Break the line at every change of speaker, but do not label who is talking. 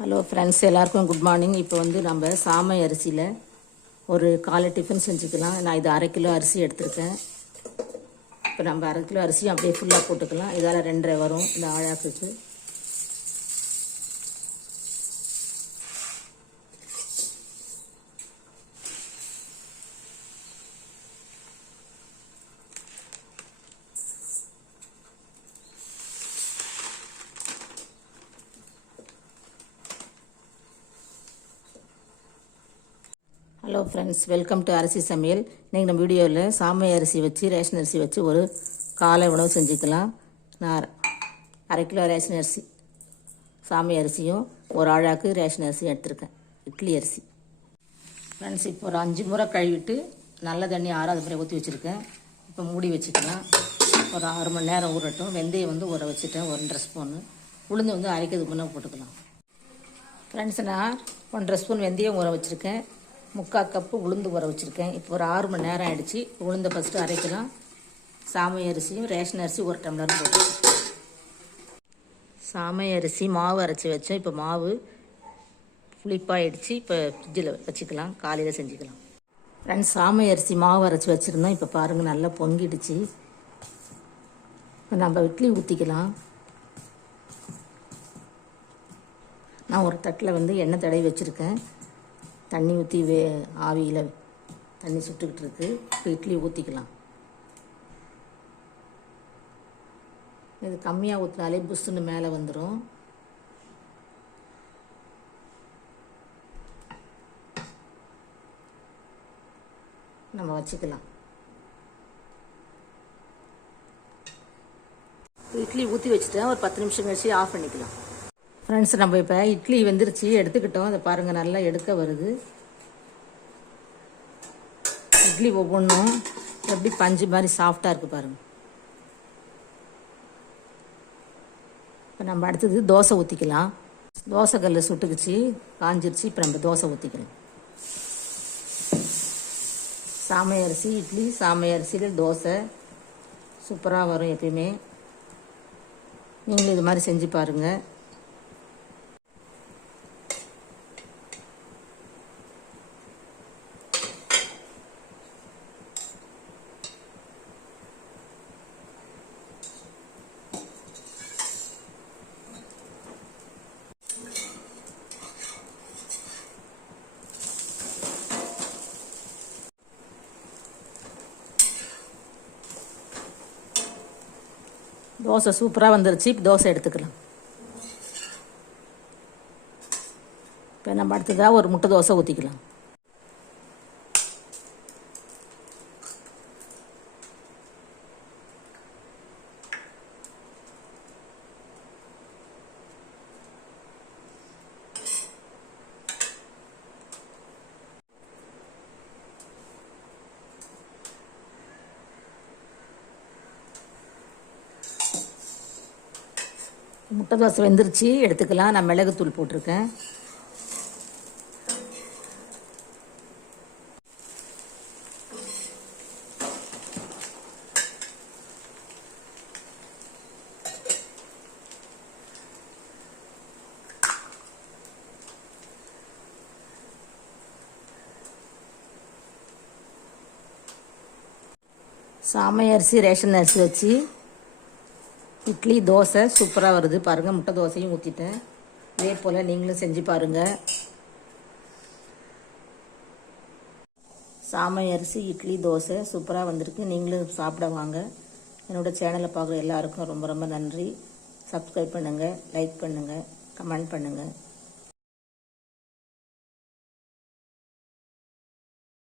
Hello friends எல்லாருக்கும் good morning இப்போ வந்து நம்ம சாமை அரிசியில் ஒரு காலை டிஃபன் செஞ்சுக்கலாம். நான் இது அரை கிலோ அரிசி எடுத்திருக்கேன். இப்போ நம்ம அரை கிலோ அரிசியும் அப்படியே ஃபுல்லாக போட்டுக்கலாம். இதால் ரெண்டரை வரும். இந்த ஆழாக்குக்கு hello friends welcome to Arisi Samayal. இன்றைக்கி நம்ம வீடியோவில் சாமை அரிசி வச்சு ரேஷன் அரிசி வச்சு ஒரு காலை உணவு செஞ்சுக்கலாம். நான் அரை- கிலோ ரேஷன் அரிசி சாமை அரிசியும் ஒரு ஆழாக்கு ரேஷன் அரிசியும் எடுத்திருக்கேன். இட்லி அரிசி. ஃப்ரெண்ட்ஸ் இப்போ ஒரு அஞ்சு முறை கழுவிட்டு நல்ல தண்ணி ஆறாவது முறை ஊற்றி வச்சுருக்கேன். இப்போ மூடி வச்சுக்கலாம். ஒரு ஆறு மணி நேரம் ஊறட்டும். வெந்தயம் வந்து ஊற வச்சுட்டேன் ஒன்றரை ஸ்பூனு உளுந்து வந்து அரைக்கிறதுக்கு முன்னே போட்டுக்கலாம். ஃப்ரெண்ட்ஸ் நான் ஒன்றரை ஸ்பூன் வெந்தயம் ஊற வச்சுருக்கேன். முக்கால் கப்பு உளுந்து ஊற வச்சுருக்கேன். இப்போ ஒரு ஆறு மணி நேரம் ஆகிடுச்சு உளுந்தை ஃபஸ்ட்டு அரைக்கலாம். சாமை அரிசியும் ரேஷன் அரிசி ஒரு டம்ளர் போட்டு. சாமை அரிசி மாவு அரைச்சி வச்சோம். இப்போ மாவு புளிப்பாயிடுச்சு. இப்போ ஃப்ரிட்ஜில் வச்சுக்கலாம். காலையில் செஞ்சுக்கலாம். ஃப்ரெண்ட்ஸ் சாமை அரிசி மாவு அரைச்சி வச்சுருந்தோம். இப்போ பாருங்கள் நல்லா பொங்கிடுச்சு. இப்போ நம்ம இட்லி ஊற்றிக்கலாம் நான் ஒரு தட்டில் வந்து எண்ணெய் தடவி வச்சுருக்கேன். தண்ணி ஊற்றி வே ஆவியில் தண்ணி சுட்டுக்கிட்டு இருக்கு இப்போ இட்லி ஊற்றிக்கலாம் இது கம்மியாக ஊற்றினாலே புஷ்ஷுன்னு மேலே வந்துடும் நம்ம வச்சுக்கலாம். இட்லி ஊற்றி வச்சுட்டேன். ஒரு பத்து நிமிஷம் கழிச்சு ஆஃப் பண்ணிக்கலாம். ஃப்ரெண்ட்ஸ் நம்ம இப்போ இட்லி வெந்துருச்சு எடுத்துக்கிட்டோம். அதை பாருங்கள் நல்லா எடுக்க வருது. இட்லி ஒவ்வொன்றும் எப்படி பஞ்சு மாதிரி சாஃப்டாக இருக்குது பாருங்கள் இப்போ நம்ம அடுத்தது தோசை ஊற்றிக்கலாம் தோசை கல் சுட்டுக்குச்சு காஞ்சிருச்சு. இப்போ நம்ம தோசை ஊற்றிக்கலாம் சாமை அரிசி இட்லி சாமை அரிசியில் தோசை. சூப்பராக வரும் எப்பயுமே. நீங்களும் இது மாதிரி செஞ்சு பாருங்கள் தோசை சூப்பராக வந்துருச்சு. இப்போ தோசை எடுத்துக்கலாம். இப்போ நம்ம அடுத்ததாக ஒரு முட்டை தோசை ஊற்றிக்கலாம் முட்டை தோசை வெந்துருச்சு எடுத்துக்கலாம். நான் மிளகுத்தூள் போட்டிருக்கேன். சாமை அரிசி ரேஷன் அரிசி வச்சு இட்லி தோசை சூப்பராக வருது. பாருங்கள் முட்டை தோசையும் ஊற்றிட்டேன் இதே போல் நீங்களும் செஞ்சு பாருங்கள் சாமை அரிசி இட்லி தோசை சூப்பராக வந்திருக்கு. நீங்களும் சாப்பிட வாங்க. என்னோட சேனலை பார்க்குற எல்லாருக்கும் ரொம்ப ரொம்ப நன்றி. சப்ஸ்கிரைப் பண்ணுங்கள் லைக் பண்ணுங்கள் கமெண்ட் பண்ணுங்கள்